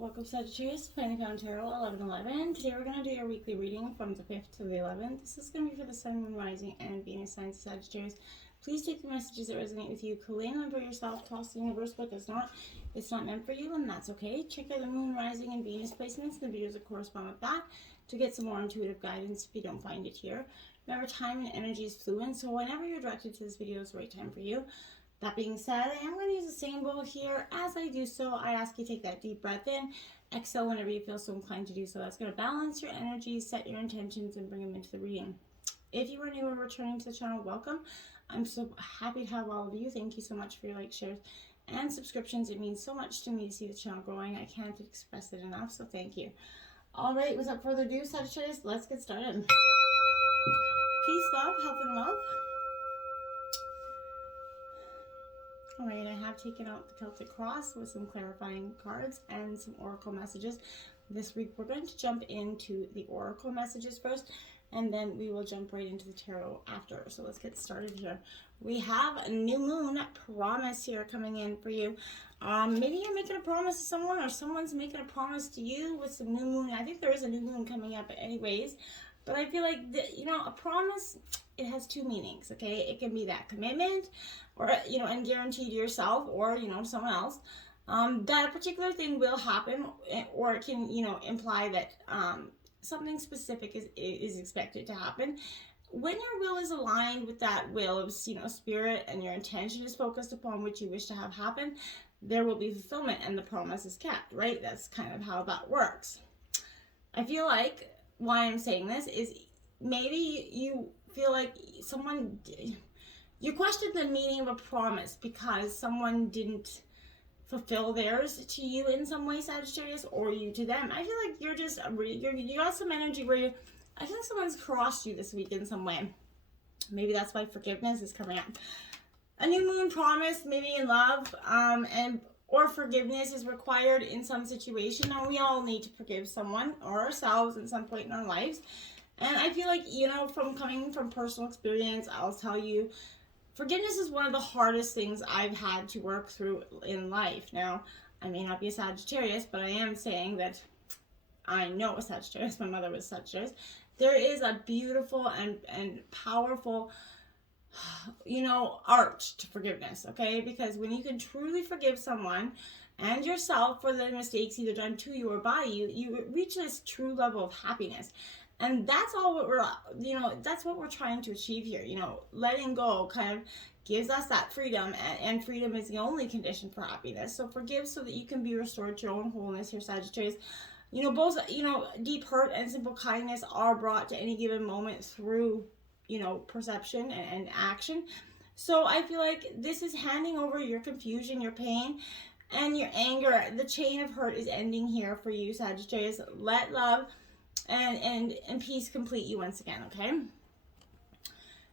Welcome Sagittarius, Planning Pound Tarot 1111. Today we're going to do your weekly reading from the 5th to the 11th. This is going to be for the Sun, Moon, Rising, and Venus signs of Sagittarius. Please take the messages that resonate with you, claim them for yourself, toss the universe what does not. If it's not meant for you, and that's okay. Check out the Moon, Rising, and Venus placements, the videos that correspond with that, to get some more intuitive guidance if you don't find it here. Remember, time and energy is fluid, so whenever you're directed to this video is the right time for you. That being said, I am going to use the same bowl here. As I do so, I ask you to take that deep breath in, exhale whenever you feel so inclined to do so. That's going to balance your energy, set your intentions, and bring them into the reading. If you are new or returning to the channel, welcome. I'm so happy to have all of you. Thank you so much for your likes, shares, and subscriptions. It means so much to me to see the channel growing. I can't express it enough, so thank you. All right, without further ado, Sagittarius, let's get started. Peace, love, health, and wealth. Alright, I have taken out the Celtic Cross with some clarifying cards and some oracle messages. This week we're going to jump into the oracle messages first, and then we will jump right into the tarot after. So let's get started here. We have a new moon promise here coming in for you. Maybe you're making a promise to someone, or someone's making a promise to you with some new moon. I think there is a new moon coming up anyways. But I feel like, a promise, it has two meanings, okay? It can be that commitment, or, and guarantee to yourself, or, to someone else, that a particular thing will happen, or it can, imply that something specific is expected to happen. When your will is aligned with that will of, spirit, and your intention is focused upon what you wish to have happen, there will be fulfillment, and the promise is kept, right? That's kind of how that works. I feel like why I'm saying this is maybe you feel like you question the meaning of a promise because someone didn't fulfill theirs to you in some way, Sagittarius, or you to them. I feel like you got some energy where I feel like someone's crossed you this week in some way. Maybe that's why forgiveness is coming up. A new moon promise, maybe in love, or forgiveness is required in some situation. Now, we all need to forgive someone or ourselves at some point in our lives. And I feel like, from coming from personal experience, I'll tell you, forgiveness is one of the hardest things I've had to work through in life. Now, I may not be a Sagittarius, but I am saying that I know a Sagittarius. My mother was Sagittarius. There is a beautiful and powerful art to forgiveness, okay? Because when you can truly forgive someone and yourself for the mistakes either done to you or by you, you reach this true level of happiness. And that's all what that's what we're trying to achieve here. Letting go kind of gives us that freedom, and freedom is the only condition for happiness. So forgive so that you can be restored to your own wholeness here, Sagittarius. Both, deep hurt and simple kindness are brought to any given moment through perception and action. So I feel like this is handing over your confusion, your pain, and your anger. The chain of hurt is ending here for you, Sagittarius. Let love and peace complete you once again, okay?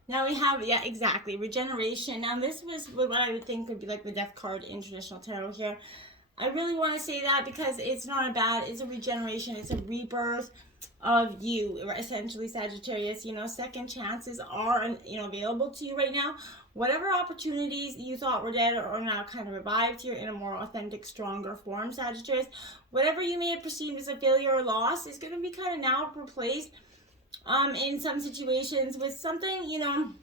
Now we have, exactly, regeneration. Now this was what I would think would be like the death card in traditional tarot here. I really want to say that because it's not it's a regeneration, it's a rebirth of you, essentially, Sagittarius. Second chances are, available to you right now. Whatever opportunities you thought were dead are now kind of revived here in a more authentic, stronger form, Sagittarius. Whatever you may have perceived as a failure or loss is going to be kind of now replaced in some situations with something,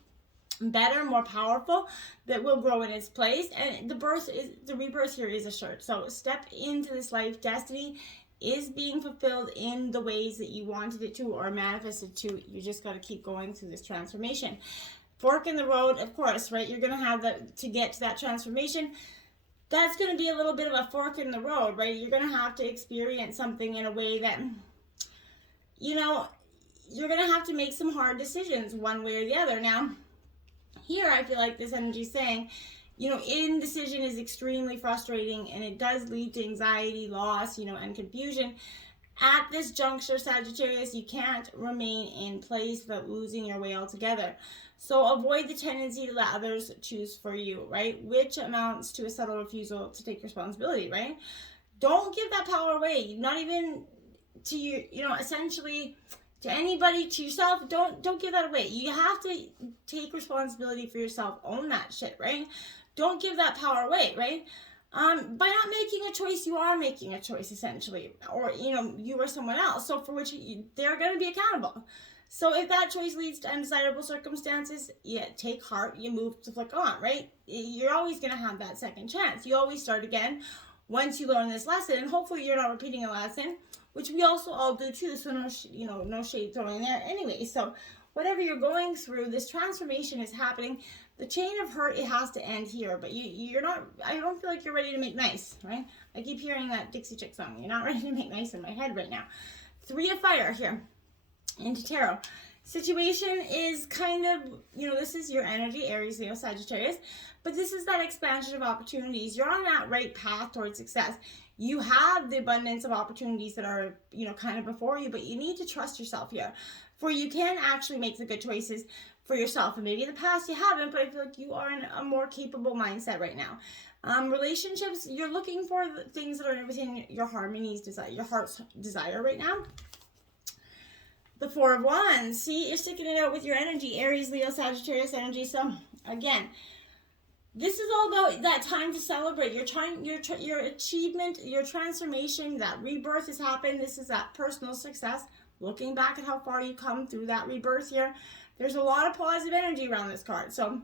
better, more powerful, that will grow in its place. And the rebirth here is assured. So step into this life. Destiny is being fulfilled in the ways that you wanted it to or manifested to. You just got to keep going through this transformation. Fork in the road, of course, right? You're going to have to get to that transformation. That's going to be a little bit of a fork in the road, right? You're going to have to experience something in a way that, you're going to have to make some hard decisions one way or the other. Now, here I feel like this energy is saying, indecision is extremely frustrating, and it does lead to anxiety, loss, and confusion. At this juncture, Sagittarius, you can't remain in place without losing your way altogether. So avoid the tendency to let others choose for you, right? Which amounts to a subtle refusal to take responsibility, right? Don't give that power away, not even to you, essentially to anybody, to yourself. Don't give that away. You have to take responsibility for yourself. Own that shit, right? Don't give that power away, right? By not making a choice, you are making a choice, essentially. Or, you or someone else. So for which they're going to be accountable. So if that choice leads to undesirable circumstances, take heart, you move to flick on, right? You're always going to have that second chance. You always start again once you learn this lesson. And hopefully you're not repeating a lesson, which we also all do too. So no shade throwing there anyway. So whatever you're going through, this transformation is happening. The chain of hurt, it has to end here. But you're not, I don't feel like you're ready to make nice, right? I keep hearing that Dixie Chick song. You're not ready to make nice in my head right now. 3 of Fire here into Tarot. Situation is kind of, this is your energy, Aries, Leo, Sagittarius. But this is that expansion of opportunities. You're on that right path towards success. You have the abundance of opportunities that are, kind of before you. But you need to trust yourself here. For you can actually make the good choices for yourself. And maybe in the past you haven't, but I feel like you are in a more capable mindset right now. Relationships, you're looking for the things that are within your harmonies, your heart's desire right now. The 4 of Wands. See, you're sticking it out with your energy, Aries, Leo, Sagittarius energy. So again, this is all about that time to celebrate. Your achievement, your transformation, that rebirth has happened. This is that personal success. Looking back at how far you come through that rebirth here. There's a lot of positive energy around this card. So,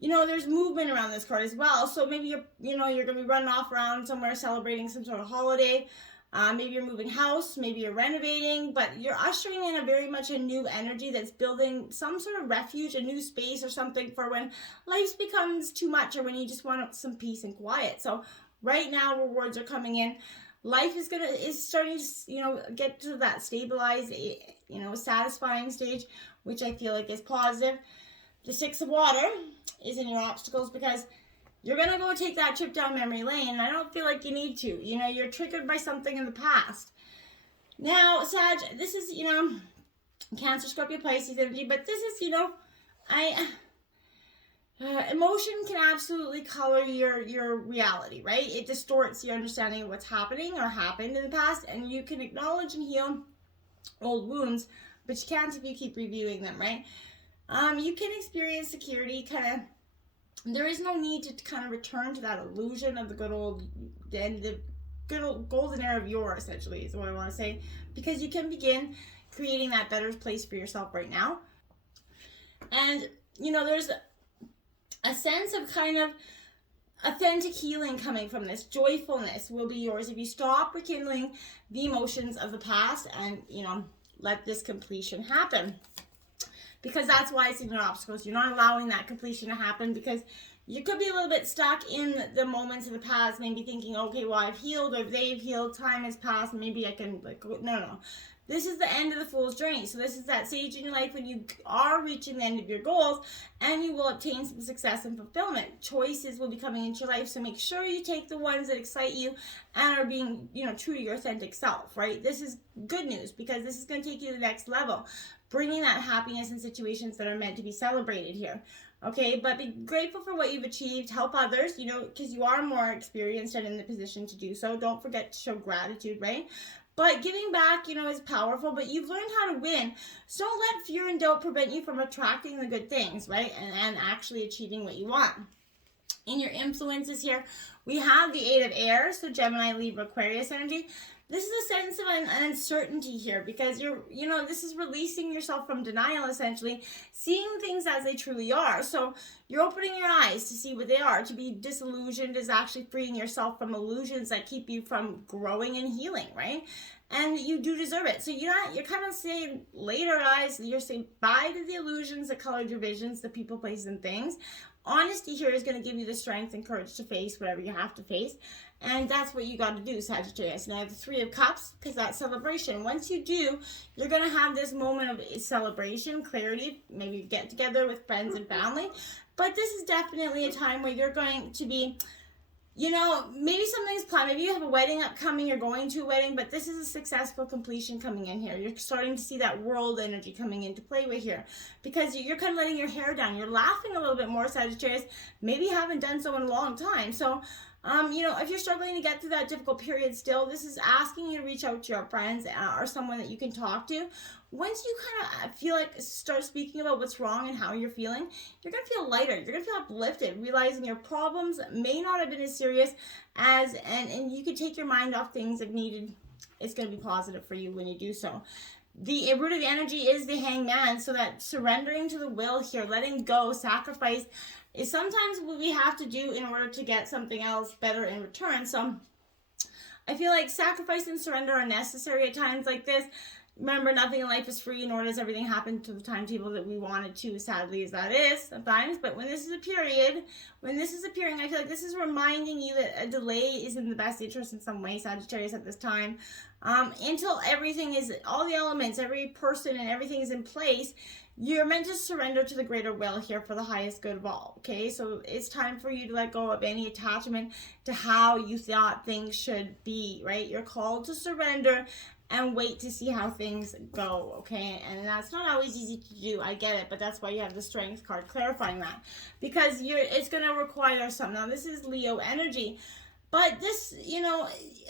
there's movement around this card as well. So maybe you're going to be running off around somewhere celebrating some sort of holiday. Maybe you're moving house, maybe you're renovating, but you're ushering in a very much a new energy that's building some sort of refuge, a new space or something for when life becomes too much or when you just want some peace and quiet. So right now rewards are coming in. Life is starting to, get to that stabilized, satisfying stage, which I feel like is positive. The 6 of Water is in your obstacles because you're going to go take that trip down memory lane, and I don't feel like you need to. You're triggered by something in the past. Now, Sag, this is, Cancer, Scorpio, Pisces energy, but this is, emotion can absolutely color your reality, right? It distorts your understanding of what's happening or happened in the past, and you can acknowledge and heal old wounds, but you can't if you keep reviewing them, right? You can experience security, there is no need to kind of return to that illusion of the good old golden era of yore, essentially, is what I want to say. Because you can begin creating that better place for yourself right now. And, there's a sense of kind of authentic healing coming from this. Joyfulness will be yours if you stop rekindling the emotions of the past and, let this completion happen. Because that's why it's in your obstacles. You're not allowing that completion to happen because you could be a little bit stuck in the moments of the past, maybe thinking, okay, well, I've healed or they've healed, time has passed, maybe I can, no. This is the end of the fool's journey. So this is that stage in your life when you are reaching the end of your goals and you will obtain some success and fulfillment. Choices will be coming into your life, so make sure you take the ones that excite you and are being, true to your authentic self, right? This is good news because this is going to take you to the next level, bringing that happiness in situations that are meant to be celebrated here. Okay, but be grateful for what you've achieved. Help others, because you are more experienced and in the position to do so. Don't forget to show gratitude, right? But giving back, is powerful, but you've learned how to win. So don't let fear and doubt prevent you from attracting the good things, right? And actually achieving what you want. In your influences here, we have the 8 of Air, so Gemini, Libra, Aquarius energy. This is a sense of an uncertainty here because this is releasing yourself from denial, essentially, seeing things as they truly are. So you're opening your eyes to see what they are. To be disillusioned is actually freeing yourself from illusions that keep you from growing and healing, right? And you do deserve it. So you're kind of saying later, guys, you're saying bye to the illusions that colored your visions, the people, places, and things. Honesty here is going to give you the strength and courage to face whatever you have to face. And that's what you got to do, Sagittarius. Now, the 3 of Cups, because that's celebration. Once you do, you're going to have this moment of celebration, clarity, maybe get together with friends and family. But this is definitely a time where you're going to be, maybe something's planned. Maybe you have a wedding upcoming, you're going to a wedding, but this is a successful completion coming in here. You're starting to see that world energy coming into play with here because you're kind of letting your hair down. You're laughing a little bit more, Sagittarius. Maybe you haven't done so in a long time. So If you're struggling to get through that difficult period still, this is asking you to reach out to your friends or someone that you can talk to. Once you kind of feel like start speaking about what's wrong and how you're feeling, you're going to feel lighter. You're going to feel uplifted, realizing your problems may not have been as serious as, and you can take your mind off things if needed. It's going to be positive for you when you do so. The root of the energy is the Hangman, so that surrendering to the will here, letting go, sacrifice, is sometimes what we have to do in order to get something else better in return. So I feel like sacrifice and surrender are necessary at times like this. Remember, nothing in life is free, nor does everything happen to the timetable that we want it to, sadly as that is sometimes. But when this is appearing, I feel like this is reminding you that a delay is in the best interest in some way, Sagittarius, at this time. Until everything is, all the elements, every person and everything is in place, you're meant to surrender to the greater will here for the highest good of all, okay? So it's time for you to let go of any attachment to how you thought things should be, right? You're called to surrender and wait to see how things go, okay? And that's not always easy to do, I get it, but that's why you have the Strength card clarifying that. Because it's going to require something. Now, this is Leo energy. But this,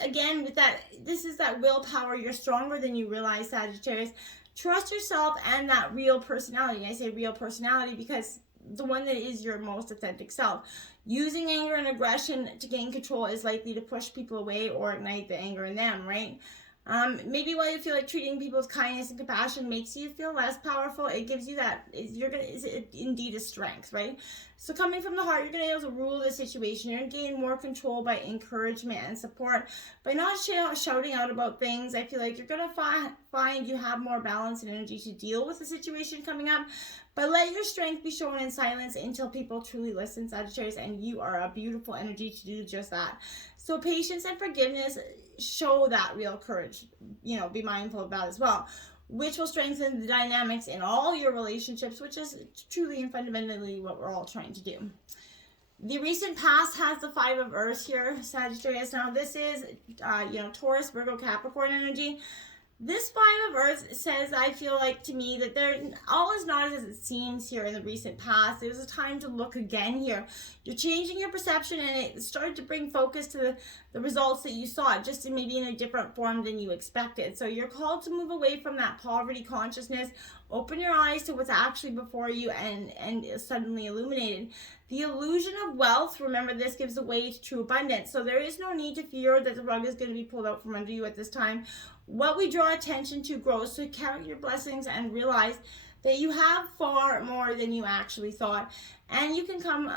again, with that, this is that willpower. You're stronger than you realize, Sagittarius. Trust yourself and that real personality. I say real personality because the one that is your most authentic self. Using anger and aggression to gain control is likely to push people away or ignite the anger in them, right? Maybe while you feel like treating people with kindness and compassion makes you feel less powerful, it gives you that, is indeed a strength, right? So coming from the heart, you're going to be able to rule the situation. You're going to gain more control by encouragement and support. By not shouting out about things, I feel like you're going to find you have more balance and energy to deal with the situation coming up. But let your strength be shown in silence until people truly listen, Sagittarius, and you are a beautiful energy to do just that. So patience and forgiveness show that real courage. Be mindful of that as well, which will strengthen the dynamics in all your relationships, which is truly and fundamentally what we're all trying to do. The recent past has the 5 of Earth here, Sagittarius. Now this is, Taurus, Virgo, Capricorn energy. This 5 of Earth says, I feel like to me, that all is not as it seems here in the recent past. There's a time to look again here. You're changing your perception, and it started to bring focus to the results that you saw, just maybe in a different form than you expected. So you're called to move away from that poverty consciousness, open your eyes to what's actually before you, and suddenly illuminated. The illusion of wealth, remember, this gives away to true abundance. So there is no need to fear that the rug is going to be pulled out from under you at this time. What we draw attention to grows, so count your blessings and realize that you have far more than you actually thought. And you can come,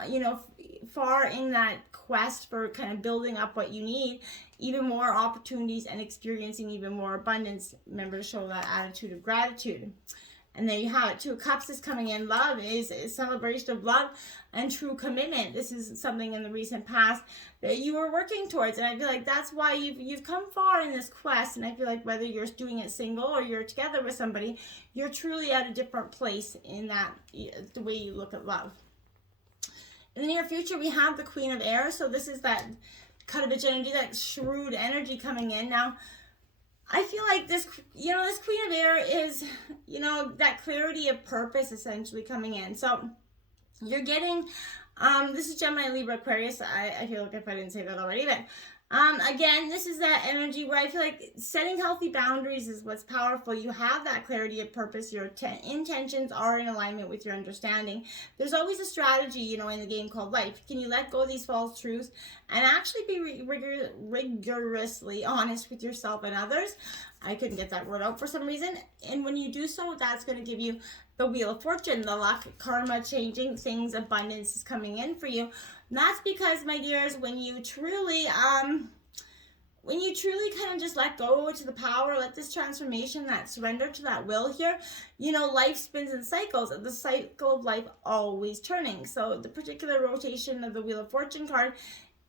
far in that quest for kind of building up what you need, even more opportunities and experiencing even more abundance. Remember to show that attitude of gratitude. And there you have it. 2 of Cups is coming in. Love is a celebration of love and true commitment. This is something in the recent past that you were working towards. And I feel like that's why you've come far in this quest. And I feel like whether you're doing it single or you're together with somebody, you're truly at a different place in that, the way you look at love. In the near future, we have the Queen of Air. So this is that Cuttavitch energy, that shrewd energy coming in. Now, I feel like this Queen of Air is, that clarity of purpose essentially coming in. So you're getting, this is Gemini, Libra, Aquarius. I feel like if I didn't say that already, but again, this is that energy where I feel like setting healthy boundaries is what's powerful. You have that clarity of purpose. Your intentions are in alignment with your understanding. There's always a strategy, in the game called life. Can you let go of these false truths and actually be rigorously honest with yourself and others? I couldn't get that word out for some reason. And when you do so, that's going to give you the Wheel of Fortune, the luck, karma, changing things, abundance is coming in for you. And that's because, my dears, when you truly kind of just let go to the power, let this transformation, that surrender to that will here, life spins in cycles. The cycle of life always turning. So the particular rotation of the Wheel of Fortune card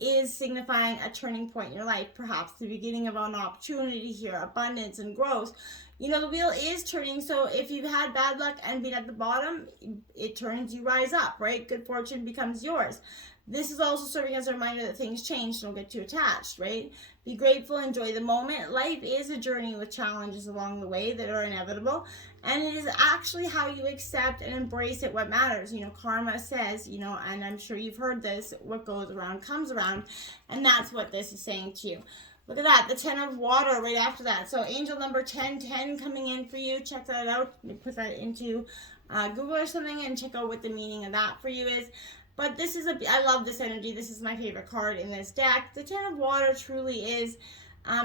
is signifying a turning point in your life, perhaps the beginning of an opportunity here, abundance and growth. The wheel is turning, so if you've had bad luck and been at the bottom, it turns, you rise up, right? Good fortune becomes yours. This is also serving as a reminder that things change, so don't get too attached, right? Be grateful, enjoy the moment. Life is a journey with challenges along the way that are inevitable, and it is actually how you accept and embrace it what matters. Karma says, and I'm sure you've heard this, what goes around comes around, and that's what this is saying to you. Look at that, the 10 of water right after that. So angel number 10 coming in for you. Check that out. Put that into Google or something and check out what the meaning of that for you is. But this is I love this energy. This is my favorite card in this deck. The 10 of water truly is,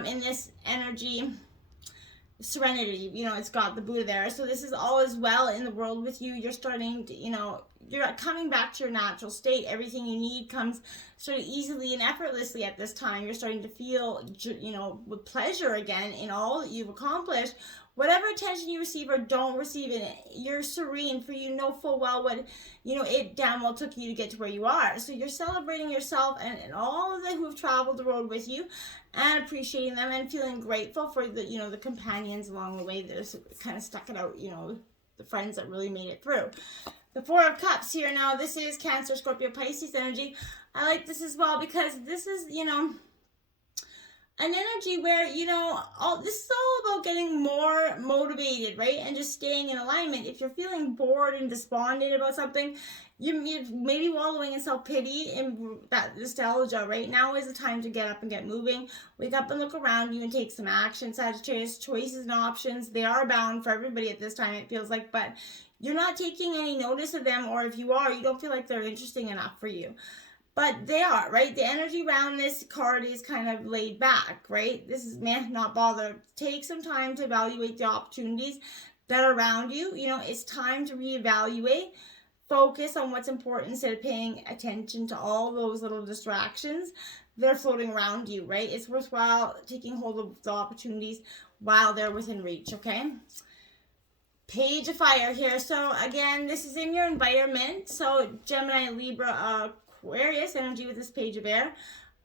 in this energy, serenity. It's got the Buddha there. So this is all as well in the world with you. You're starting to, you're coming back to your natural state. Everything you need comes sort of easily and effortlessly at this time. You're starting to feel, with pleasure again in all that you've accomplished. Whatever attention you receive or don't receive it, you're serene, for you know full well what, it damn well took you to get to where you are. So you're celebrating yourself and all of them who have traveled the road with you, and appreciating them and feeling grateful for the, the companions along the way that have kind of stuck it out, the friends that really made it through. The 4 of Cups here now, this is Cancer, Scorpio, Pisces energy. I like this as well because this is, an energy where, this is all about getting more motivated, right? And just staying in alignment. If you're feeling bored and despondent about something, you're maybe wallowing in self-pity and that nostalgia. Right now is the time to get up and get moving. Wake up and look around you and take some action. Sagittarius, choices and options, they are bound for everybody at this time, it feels like, but you're not taking any notice of them, or if you are, you don't feel like they're interesting enough for you. But they are, right? The energy around this card is kind of laid back, right? This is not bother. Take some time to evaluate the opportunities that are around you. It's time to reevaluate. Focus on what's important instead of paying attention to all those little distractions that are floating around you, right? It's worthwhile taking hold of the opportunities while they're within reach, okay? Page of Fire here. So again, this is in your environment. So Gemini, Libra, Aquarius energy with this Page of Air.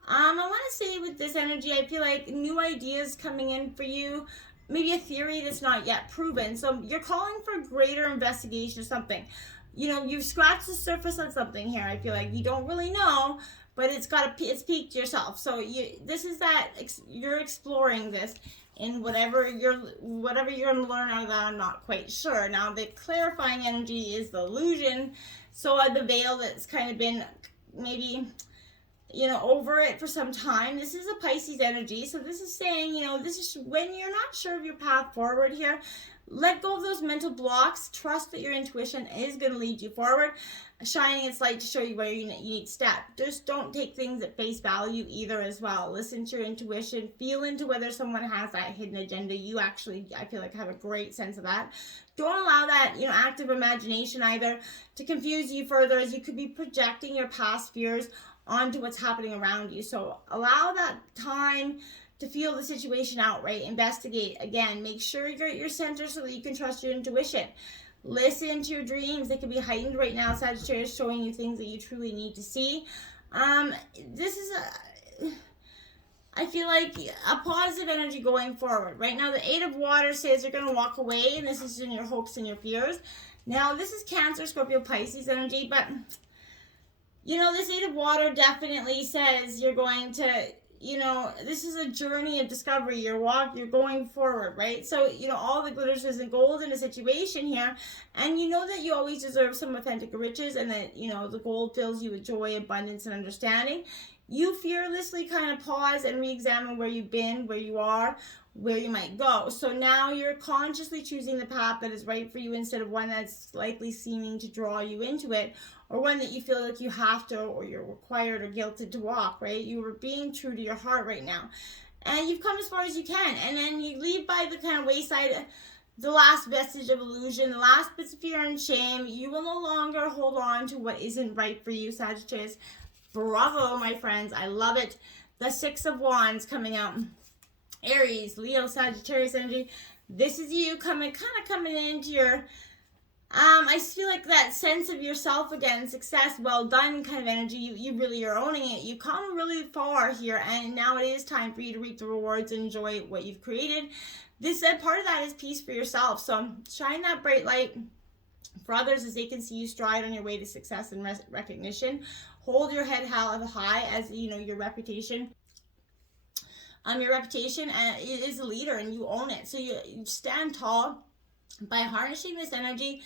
I want to say with this energy, I feel like new ideas coming in for you. Maybe a theory that's not yet proven. So you're calling for greater investigation or something. You've scratched the surface on something here. I feel like you don't really know, but it's peaked yourself. So this is that you're exploring this. And whatever you're going to learn out of that, I'm not quite sure. Now, the clarifying energy is the illusion. So the veil that's kind of been maybe, over it for some time. This is a Pisces energy. So this is saying, this is when you're not sure of your path forward here. Let go of those mental blocks. Trust that your intuition is going to lead you forward, shining its light to show you where you need to step. Just don't take things at face value either as well. Listen to your intuition. Feel into whether someone has that hidden agenda. You actually, I feel like, have a great sense of that. Don't allow that, active imagination either to confuse you further, as you could be projecting your past fears onto what's happening around you. So allow that time to feel the situation out, right? Investigate. Again, make sure you're at your center so that you can trust your intuition. Listen to your dreams. They can be heightened right now. Sagittarius, showing you things that you truly need to see. This is I feel like a positive energy going forward. Right now, the 8 of Water says you're going to walk away, and this is in your hopes and your fears. Now, this is Cancer, Scorpio, Pisces energy, but, this 8 of Water definitely says you're going to, this is a journey of discovery. You're going forward, right? So, all the glitters isn't gold in a situation here. And you know that you always deserve some authentic riches, and that, the gold fills you with joy, abundance, and understanding. You fearlessly kind of pause and re-examine where you've been, where you are, where you might go. So now you're consciously choosing the path that is right for you instead of one that's likely seeming to draw you into it, or one that you feel like you have to, or you're required or guilted to walk, right? You are being true to your heart right now. And you've come as far as you can. And then you leave by the kind of wayside the last vestige of illusion, the last bits of fear and shame. You will no longer hold on to what isn't right for you, Sagittarius. Bravo, my friends. I love it. The 6 of Wands coming out. Aries, Leo, Sagittarius energy. This is you coming into your, I feel like that sense of yourself again, success, well done kind of energy. You really are owning it. You come really far here, and now it is time for you to reap the rewards and enjoy what you've created. This part of that is peace for yourself. So shine that bright light For others, as they can see you stride on your way to success and recognition, hold your head high as you know your reputation. Your reputation is a leader, and you own it. So you stand tall. By harnessing this energy,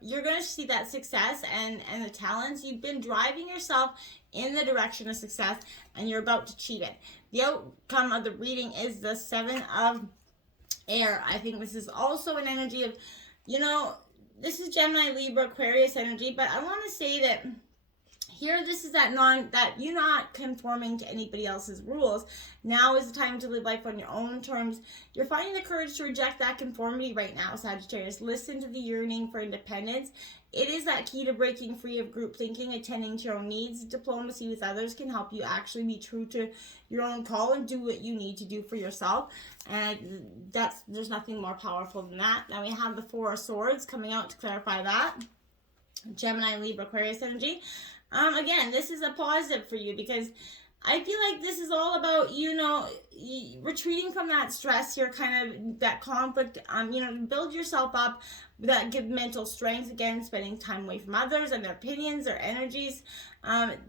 you're going to see that success and the talents. You've been driving yourself in the direction of success, and you're about to achieve it. The outcome of the reading is the 7 of Air. I think this is also an energy of, you know, this is Gemini, Libra, Aquarius energy, but I want to say that here, this is that you're not conforming to anybody else's rules. Now is the time to live life on your own terms. You're finding the courage to reject that conformity right now, Sagittarius. Listen to the yearning for independence. It is that key to breaking free of group thinking, attending to your own needs. Diplomacy with others can help you actually be true to your own call and do what you need to do for yourself. And there's nothing more powerful than that. Now we have the 4 of Swords coming out to clarify that. Gemini, Libra, Aquarius energy. Again, this is a positive for you because I feel like this is all about, you know, retreating from that stress here, kind of that conflict, you know, build yourself up, that give mental strength, again, spending time away from others and their opinions, their energies.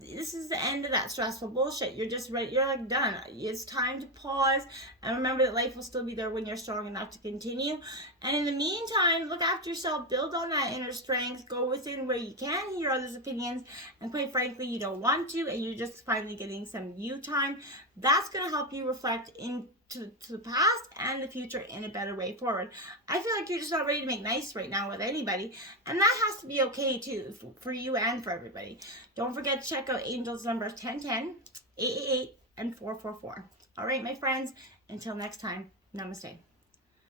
This is the end of that stressful bullshit. You're just ready, you're like done. It's time to pause and remember that life will still be there when you're strong enough to continue. And in the meantime, look after yourself, build on that inner strength, go within where you can hear others' opinions, and quite frankly, you don't want to, and you're just finally getting some you time. That's going to help you reflect into the past and the future in a better way forward. I feel like you're just not ready to make nice right now with anybody, and that has to be okay too, for you and for everybody. Don't forget to check out Angel's numbers 1010, 888, and 444. All right, my friends, until next time, namaste.